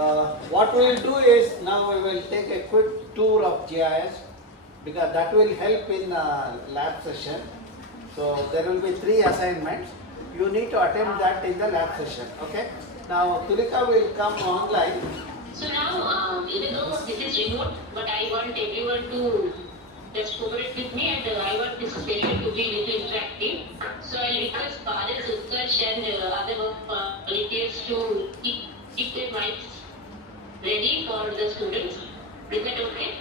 What we will do is now we will take a quick tour of GIS because that will help in lab session. So there will be 3 assignments. You need to attempt that in the lab session. Okay. Now Tulika will come online. So now, even though this is remote, but I want everyone to just cooperate with me, and I want this session to be little interactive. So I request Bharat, Utkarsh and other volunteers to keep their mics ready for the students. Is that okay?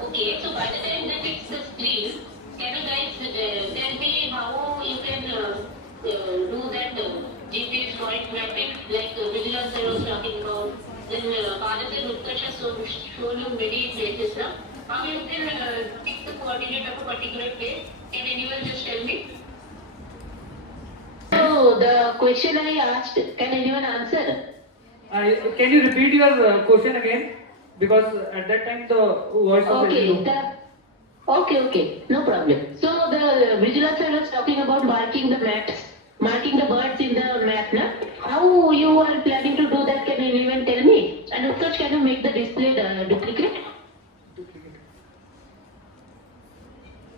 Okay, so by the time they fix the screen, can you guys tell me how you can do that GPS point mapping like Vigilance I was talking about? Then Bharat and Utkarsh has shown you many places now. How you can pick the coordinate of a particular place? Can anyone just tell me? So the question I asked, can anyone answer? Can you repeat your question again? Because at that time the voice was Okay, no problem. So the vigilance I was talking about marking the maps, marking the birds in the map, na? How you are planning to do that? Can anyone tell me? And Utkarsh, can you make the display duplicate?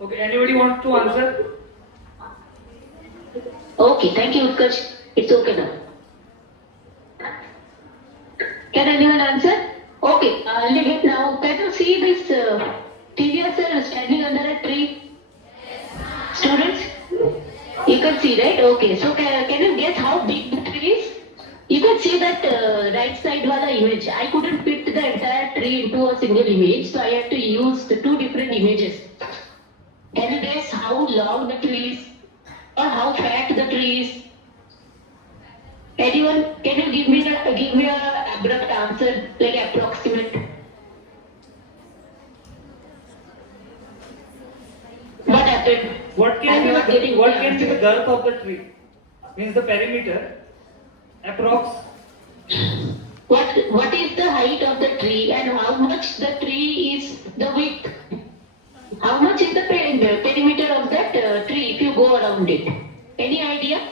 Okay, anybody want to answer? Okay, thank you Utkarsh. It's okay now. Can anyone answer? Okay, Ligit, now can you see this TVRAMACHANDRA standing under a tree? Yes, students? You can see, right? Okay, so can you guess how big the tree is? You can see that right side wala image. I couldn't fit the entire tree into a single image, so I had to use the 2 different images. Can you guess how long the tree is? Or how fat the tree is? Anyone, can you give me a abrupt answer, like approximate? What happened? What can be the girth of the tree? Means the perimeter. Approx. What is the height of the tree and how much the tree is the width? How much is the perimeter of that tree if you go around it? Any idea?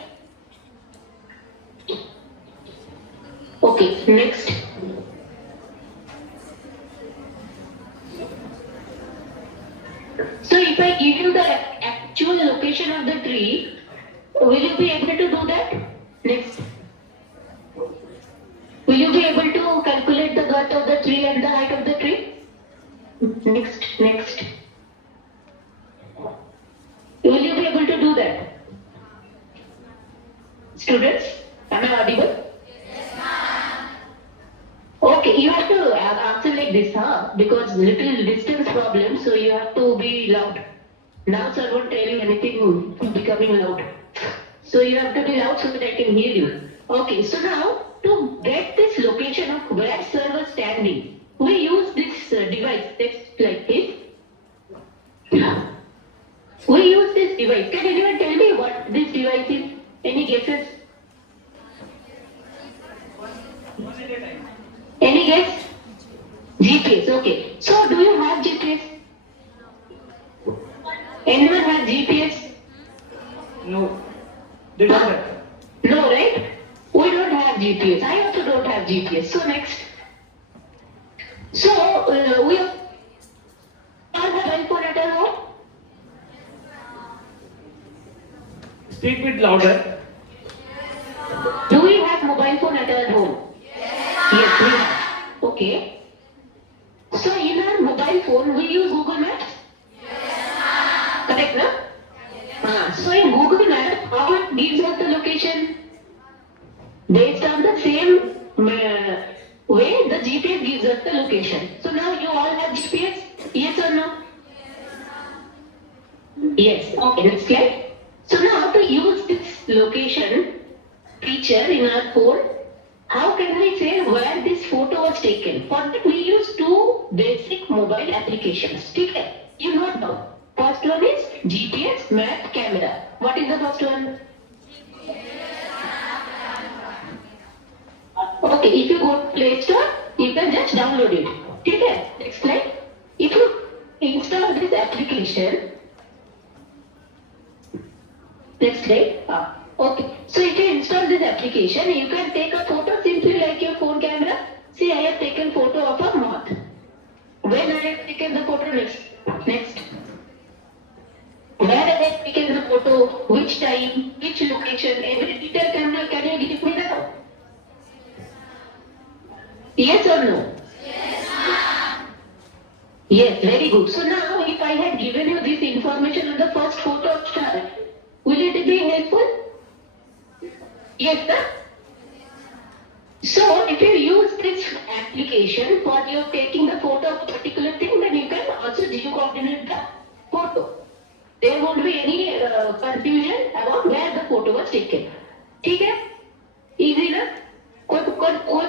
Okay, next. So if I give you the actual location of the tree, will you be able to do that? Next. Will you be able to calculate the girth of the tree and the height of the tree? Next. Will you be able to do that? Students, am I audible? Okay, you have to answer like this, huh? Because little distance problem, so you have to be loud. Now sir won't tell you anything becoming loud. So you have to be loud so that I can hear you. Okay, so now to get this location of where sir was standing, we use this device, text like this. We use this device. Can anyone tell me what this device is? Any guesses? Any guess? GPS, okay. So do you have GPS? Anyone have GPS? No. They don't have. No, right? We don't have GPS. I also don't have GPS. So next. So we all have mobile phone at our home? Speak a bit louder. Do we have mobile phone at our home? Yes, we have. Okay. So in our mobile phone, we use Google Maps? Correct, no? So in Google Maps, how it gives us the location? Based on the same way the GPS gives us the location. So now you all have GPS? Yes or no? Yes. Okay, next slide. So now to use this location feature in our phone, how can we say where this photo was taken? For that we use 2 basic mobile applications. Okay? You note down. First one is GPS, map, camera. What is the first one? Okay, if you go to Play Store, you can just download it. Okay? Next slide. If you install this application, next slide. Okay. So if you install this application, you can take a photo in your phone camera. See, I have taken photo of a moth. When I have taken the photo next? Where I have taken the photo, which time, which location, every detail can you give me now? Yes or no? Yes, very good. So now if I had given you this information on the first photo of star, will it be helpful? Yes, sir? So if you use this application for you taking the photo of a particular thing, then you can also geo-coordinate the photo. There won't be any confusion about where the photo was taken. ठीक है? Easy ना? कोई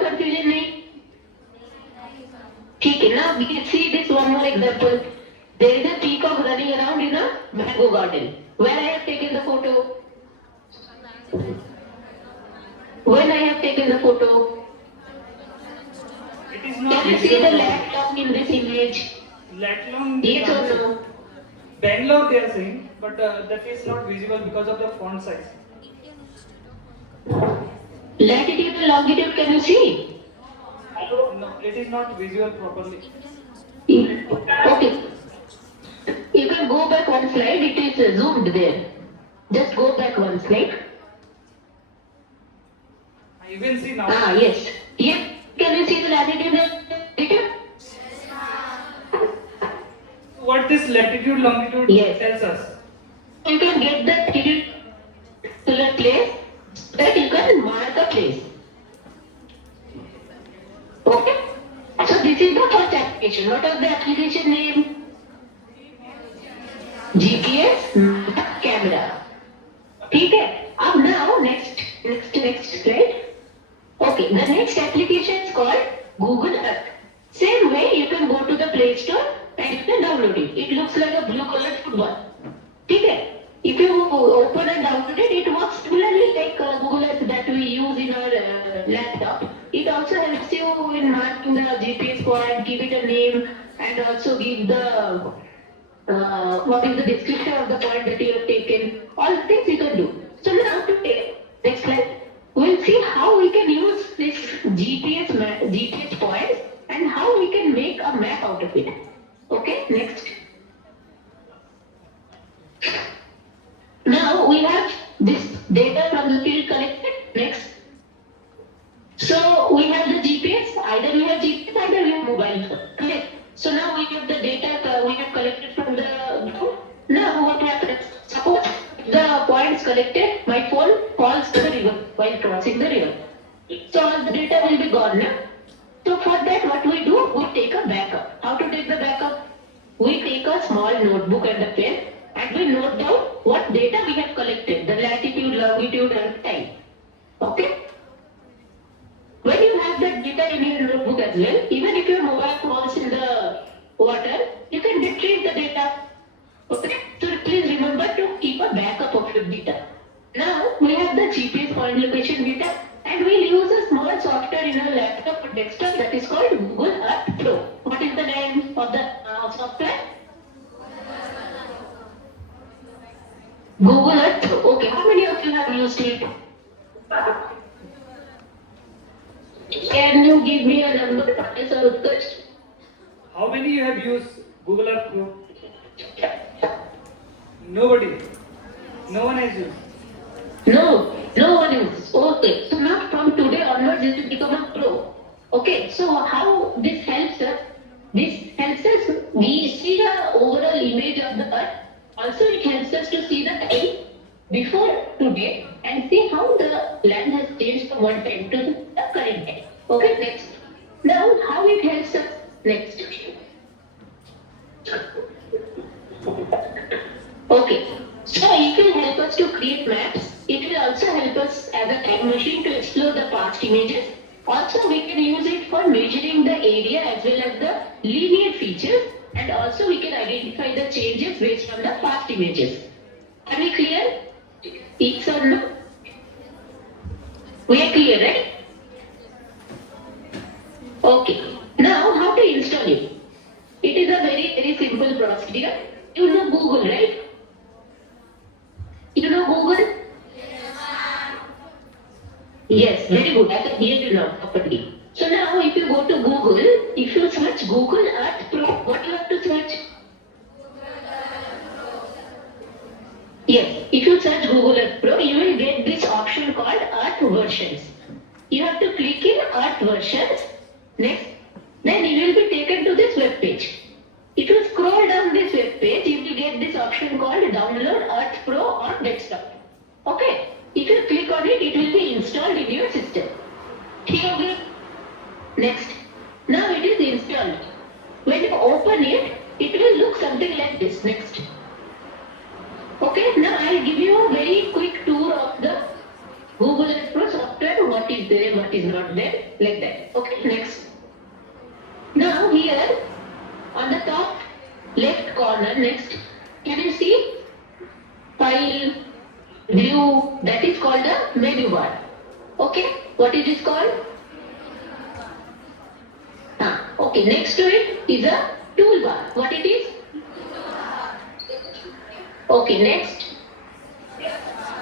confusion नहीं? ठीक है. Now we can see this one more example. There is a peacock running around in a mango garden. Where I have taken the photo? When I have taken the photo? It is not Can you see the visible. lat long in this image? Lat long. Yes or no? Bangalore they are saying, but that is not visible because of the font size. Latitude and longitude, can you see? No, it is not visual properly. Okay. You can go back one slide, it is zoomed there. Just go back one slide. You can see now. Ah, yes. Yes. Can you see the latitude and longitude? What this latitude longitude Yes. tells us. You can get the latitude to the place that you can mark a place. Okay? So this is the first application. What was the application name? GPS camera. ठीक है? अब now next slide. Okay, the next application is called Google Earth. Same way you can go to the Play Store and you can download it. It looks like a blue colored football. ठीक है? If you open and download it, it works similarly like Google Earth that we use in our laptop. It also helps you in marking the GPS point, give it a name, and also give the what is the description of the point that you have taken. All the things you can do. So now today, next slide, we'll see how we can use this GPS points and how we can make a map out of it. Okay, next. Now we have this data from the field collected. Next. So we have the GPS, either we have GPS, either we have mobile phone. Okay. So now we have the data we have collected from the phone. Now what happens? Suppose the points collected, my phone falls to the river while crossing the river. So all the data will be gone now. So for that what we do? We take a backup. How to take the backup? We take a small notebook and a pen and we note down what data we have collected, the latitude, longitude and time. Okay? When you have that data in your notebook as well, even if your mobile falls in the water, you can retrieve the data. Okay? So please remember to keep a backup of your data. Now we have the GPS point location data and we'll use a small software in our laptop or desktop that is called Google Earth Pro. What is the name of the software? Google Earth Pro. Okay, how many of you have used it? Can you give me a number, Professor Utkarsh? How many you have used Google Earth Pro? Nobody. No one has used. No one is. Okay, so now from today onwards it will become a pro. Okay, so how this helps us? This helps us, we see the overall image of the earth. Also it helps us to see the time before today and see how the land has changed from one time to the current time. Okay, next. Now how it helps us? Next. Okay, so it will help us to create maps. It will also help us as a time machine to explore the past images. Also, we can use it for measuring the area as well as the linear features, and also we can identify the changes based on the past images. Are we clear? Yes or no? We are clear, right? Okay. Now, how to install it? It is a very simple procedure. You know Google, right? You know Google? Yes, very good. I can hear you now properly. So now if you go to Google, if you search Google Earth Pro, what you have to search? Yes, if you search Google Earth Pro, you will get this option called Earth Versions. You have to click in Earth Versions. Next, then you will be taken to this web page. If you scroll down this web page, you will get this option called Download Earth Pro on desktop. Okay. If you click on it, it will be installed in your system. Okay. Next. Now it is installed. When you open it, it will look something like this. Next. Okay. Now I will give you a very quick tour of the Google Earth Pro software. What is there, what is not there, like that. Okay. Next. Now here on the top left corner, next, can you see file, view, that is called the menu bar. Okay, what is this called? Okay, next to it is a toolbar. What it is? Okay, next.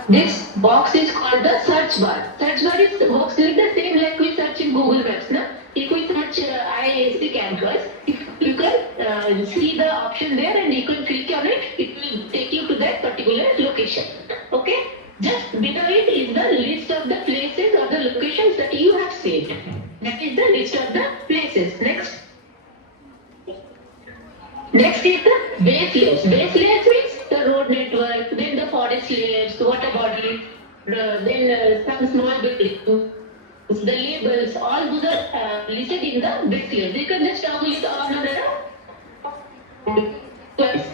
This box is called the search bar. Search bar is works like the same like we search in Google Maps. No? If we search IISc campus, you can see the option there and you can click on it. It will take you to that particular location. Okay? Just below it is the list of the places or the locations that you have saved. That is the list of the places. Next. Next is the base layers. Base layers means the road network, then the forest layers, water bodies, then some small buildings, the labels, all those are listed in the base layers. You can just toggle it on and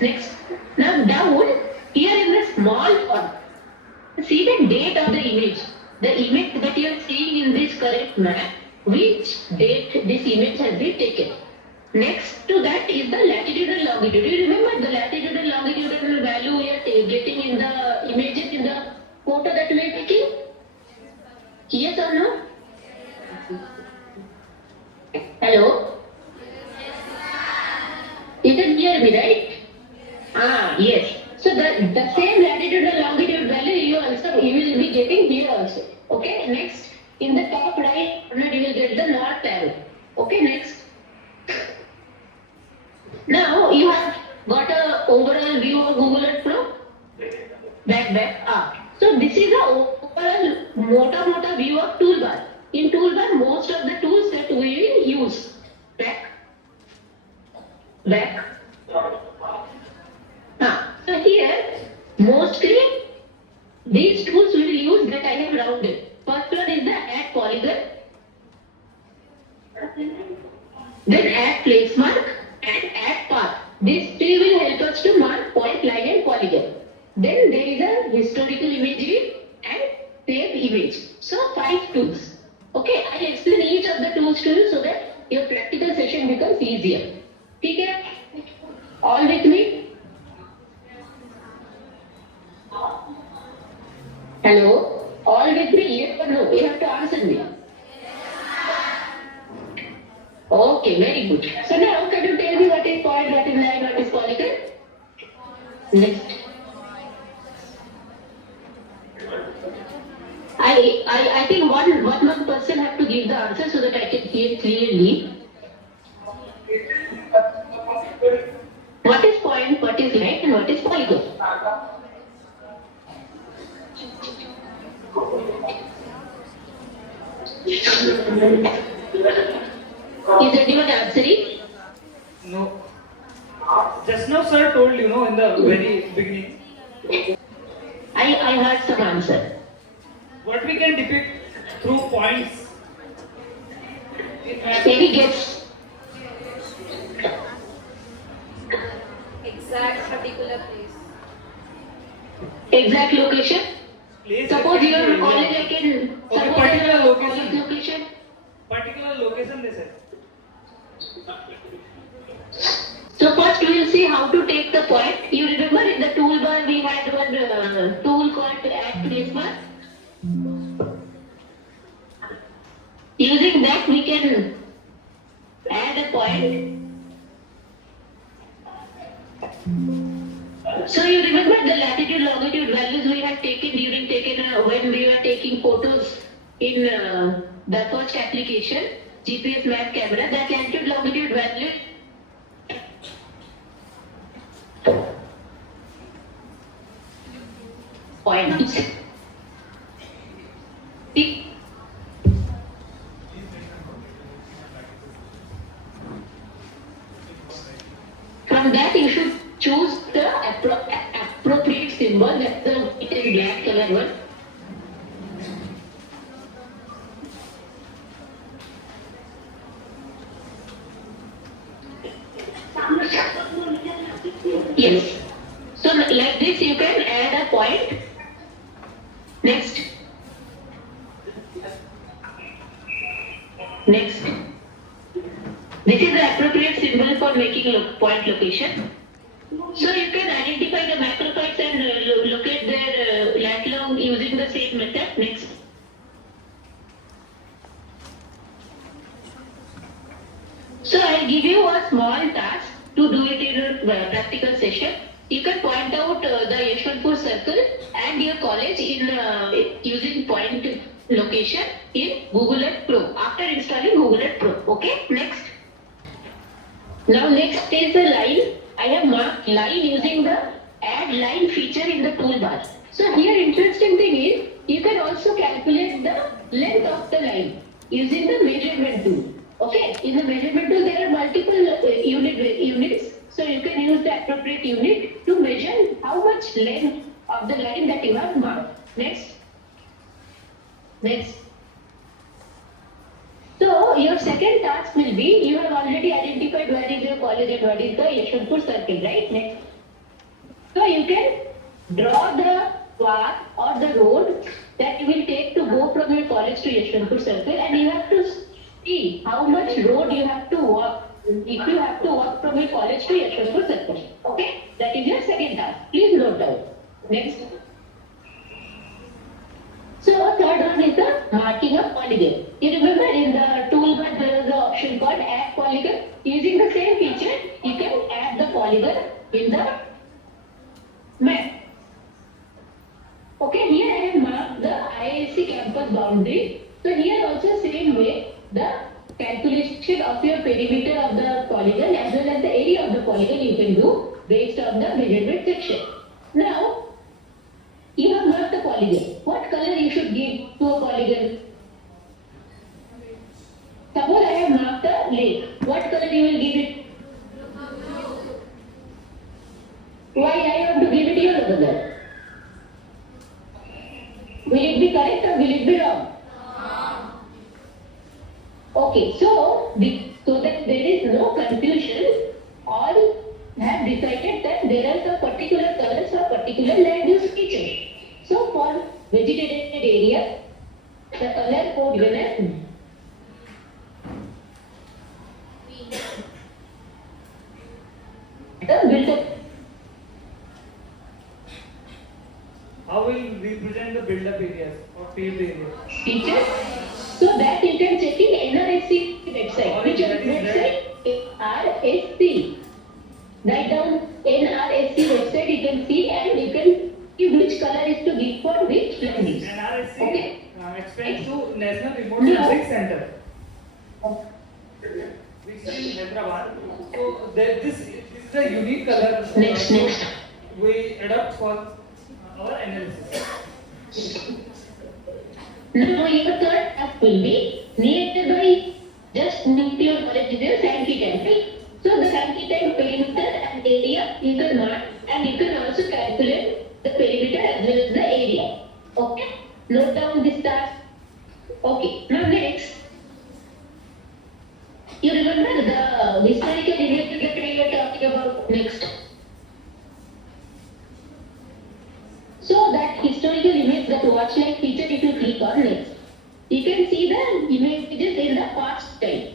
next. Now down, here in the small font, see the date of the image. The image that you are seeing in this current map, which date this image has been taken. Next to that is the latitude and longitude. You remember the latitude and longitudinal value we are getting in the images in the photo that we are taking? Yes or no? Hello? You can hear me, right? Yes. So the same latitude and longitude value you will be getting here also. Okay, next. In the top right corner you will get the north arrow. Okay, next. Now you have got a overall view of Google Earth Pro. Back. So this is the overall mota view of toolbar. In toolbar, most of the tools that we will use. Back. So here, mostly these tools we will use that I have rounded. First one is the add polygon, then add place mark and add path. These three will help us to mark point, line and polygon. Then there is a historical imagery and save image. So 5 tools. Okay, I will explain each of the tools to you so that your practical session becomes easier. Okay? All with me? Hello? All with me? Yes or no? You have to answer me. Okay, very good. So now can you tell me what is point, what is line, what is polygon? Next. I think one person have to give the answer so that I can see it clearly. What is point, what is line and what is polygon? Is anyone answering? No. Just now sir told in the very beginning. I heard some answer. What we can depict through points. Any guess? Exact particular place. Exact location? Place Suppose you are yeah. calling like in Okay, suppose particular you are location. college location. Particular location they said. So first we will see how to take the point. You remember in the toolbar we had one tool called add place mark. Using that we can add a point. So you remember the latitude longitude values we had taken when we were taking photos in the first application, GPS map camera, the latitude longitude value points. From that, you should choose the appropriate symbol, that's the white and black color one. Yes. So like this, you can add a point. Next. Next. This is the appropriate symbol for making point location. So you can identify the macropoints and locate their lat long using the same method. Next. So I'll give you a small task to do it in a practical session. You can point out the Yeshwanthpur circle and your college in using point location in Google Earth Pro after installing Google Earth Pro. Okay, next. Now next is the line. I have marked line using the add line feature in the toolbar. So here interesting thing is you can also calculate the length of the line using the measurement tool. Okay, in the measurement tool there are multiple units. So you can use the appropriate unit to measure how much length of the line that you have marked. Next. Next. So your second task will be, you have already identified where is your college and what is the Yeshwanthpur circle, right? Next. So you can draw the path or the road that you will take to go from your college to Yeshwanthpur circle, and you have to see how much road you have to walk if you have to walk from your college to Yeshwanthpur circle. Okay? That is your second task. Please note down. Next. So third one is the marking of polygon. You remember in the toolbar there is the option called add polygon. Using the same feature, you can add the polygon in the map. Okay, here I have marked the IISc campus boundary. So here also same way, the calculation of your perimeter of the polygon as well as the area of the polygon you can do based on the measurement section. Now, you have marked the polygon. What color you should give to a polygon? Suppose I have marked a lake. What color you will give it? Why I want to give it yellow color? Will it be correct or will it be wrong? Okay, so that there is no confusion, all have decided that there are some particular colors for particular land use features. So for vegetated area, the color code given as the build-up. How will we present the build-up areas or paved areas? Features. So that you can check in NRSC website. Which website? NRSC. Write down NRSC website, you can see and you can see which color is to give for which land use. NRSC Okay. extends to National Remote Sensing Center, which is in Hyderabad. So this is a unique color Next. we adopt for our analysis. Now your third task will be nearby, just near your college is your Sankey tank. So the Sankey tank perimeter and area you can mark, and you can also calculate the perimeter as well as the area. Okay? Note down this task. Okay. Now next. You remember the historical images that we were talking about next. So that historical image, that watch like feature, if you click on next, you can see the images in the past time.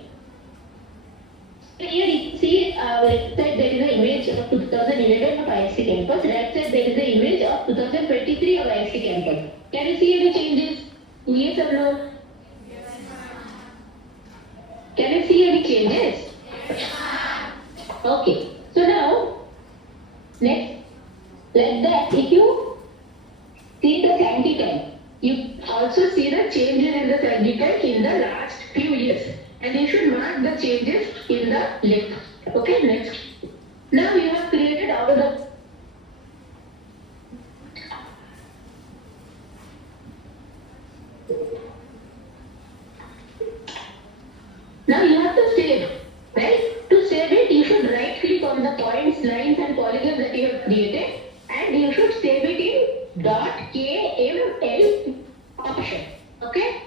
Here you can see left side there is an image of 2011 of IISc campus, right side there is the image of 2023 of IISc campus. Can you see any changes? Yes or no? Yes. Can you see any changes? Yes. Okay. So now, next, like that, if you see the Sankey tank, you also see see the changes in the detail in the last few years, and you should mark the changes in the left. Okay, next. Now you have created all the Now you have to save, right? To save it, you should right click on the points, lines and polygons that you have created, and you should save it in .kml option. Okay?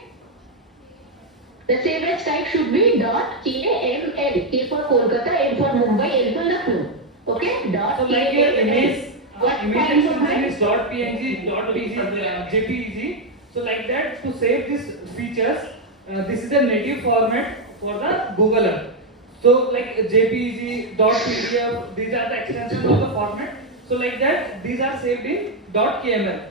The save as type should be .kml. K for Kolkata, M for Mumbai, L for Lucknow. Okay? So like your image, What image kind of is .png, .bg, .jpeg. So like that, to save these features, this is the native format for the Google Earth. So like JPEG, .pdf, these are the extensions of the format. So like that, these are saved in .kml.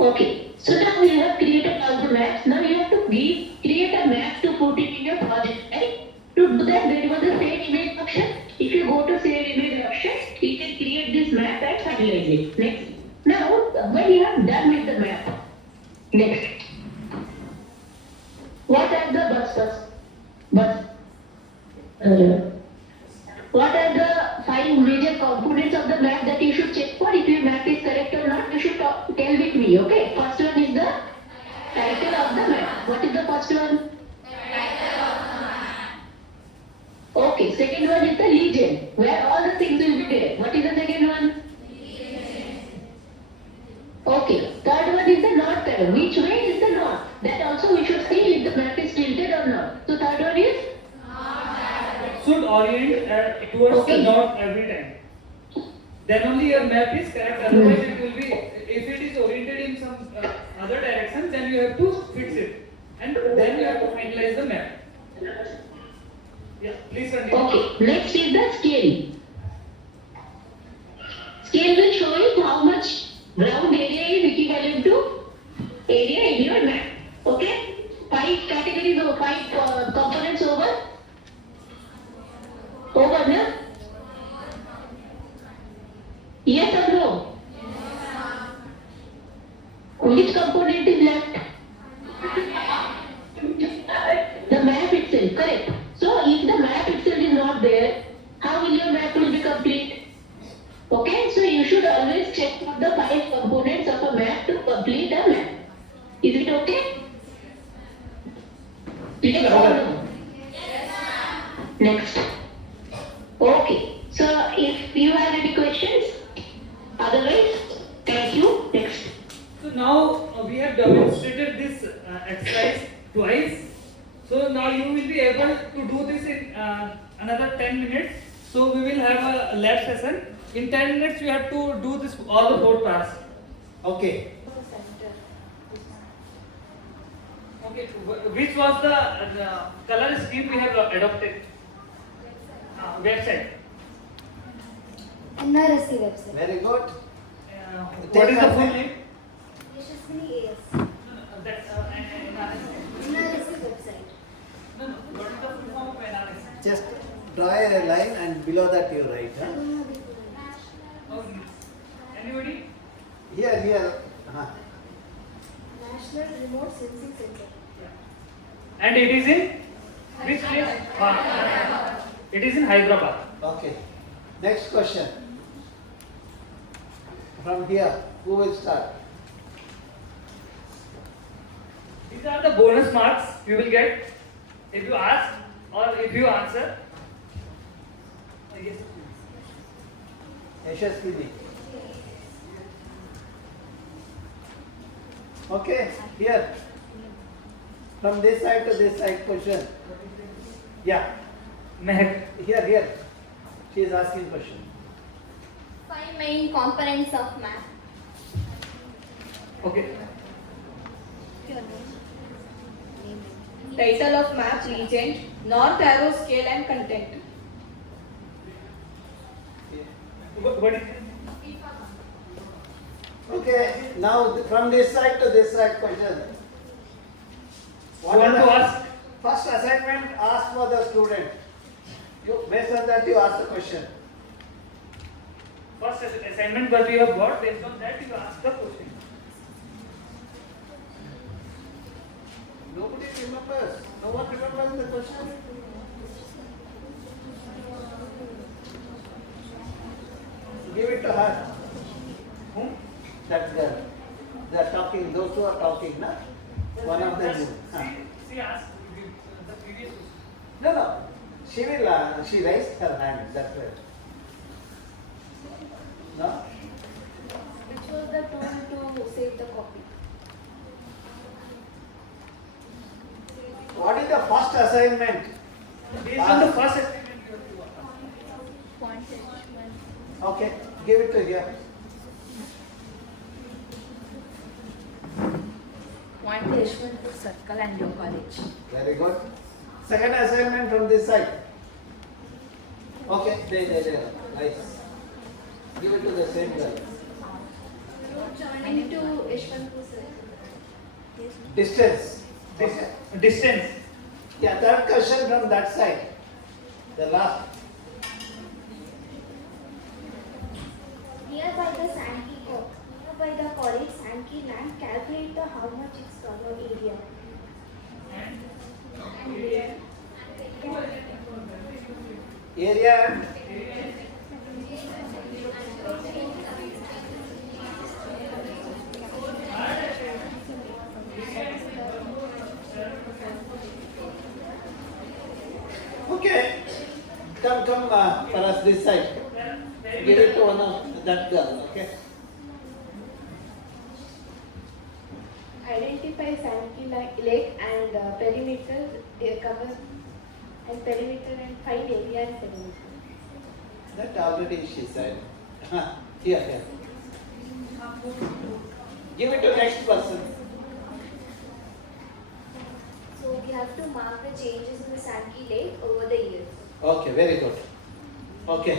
Okay, so now you have created all the maps. Now you have to create a map to put it in your project, right? To do that, there was a save image option. If you go to save image option, you can create this map and finalize it. Next. Now, when you have done with the map, next. What are the what are the 5 major components of the map that you should check for? If your map is correct or not, you should tell with me, okay? First one is the title of the map. What is the first one? Okay, second one is the legend, where all the things will be there. What is the second one? Okay, third one is the north arrow. Which way is the north? That also we should see if the map is tilted or not. So third one is? Should orient towards the north every time. Then only your map is correct. Otherwise, it will be, if it is oriented in some other direction, then you have to fix it. And then you have to finalize the map. Yeah, please continue. Okay, next is the scale. Scale will show you how much ground area is equivalent to area in your map. Okay? 5 categories or 5 components over. Over now? Yes or no? Which component is left? The map itself, correct. So if the map itself is not there, how will your map will be complete? Okay, so you should always check out the 5 components of a map to complete the map. Is it okay? Yes or no? Next. Okay, so if you have any questions, otherwise, thank you. Next. So now we have demonstrated this exercise twice. So now you will be able to do this in another 10 minutes. So we will have a lab session. In 10 minutes you have to do this all the 4 tasks. Okay. Okay. Which was the color scheme we have adopted? Website. IISc website. Very good. What is the full name? Yashaswini AS. That's IISc website. no. What is the full form of analysis? Just draw a line and below that you write. I Huh? don't know the full name. Okay. Anybody? Here. National Remote Sensing Center. And it is in which place? It is in Hyderabad. Okay. Next question. From here, who will start? These are the bonus marks you will get if you ask or if you answer. Yes. Yashaswini. Okay, here. From this side to this side question. Yeah, Mehak. here. She is asking question. 5 main components of map. Okay. Title of map, legend, north arrow, scale and content. What is it? Okay, now from this side to this side question. You want to ask? First assignment, ask for the student. You, based on that, you ask the question. First assignment that you have got, based on that you ask the question. Nobody remembers. No one remembers the question. Give it to her. Whom? That girl. They are talking, those who are talking, na? One of them. She asked the previous question. No. She will, she raised her hand, that way. No? Which was the tool to save the copy? What is the first assignment? Based on the first assignment you have to work. Point attachment. Okay, give it to here. Point placement for circle and your college. Very good. Second assignment from this side. Okay, there. Nice. Give it to the same girl. Road joining to Yeshwanthpur sir. Distance. Distance. Yeah, third question from that side. The last. Nearby the college Sankey land, calculate the how much its cover area. Area and okay. Come for us this side. Give it to one of that girl, okay? Identify Sankey lake and perimeter cover and perimeter and find area and perimeter. That already she said. Here. Give it to next person. So we have to mark the changes in the Sankey lake over the years. Okay, very good. Okay.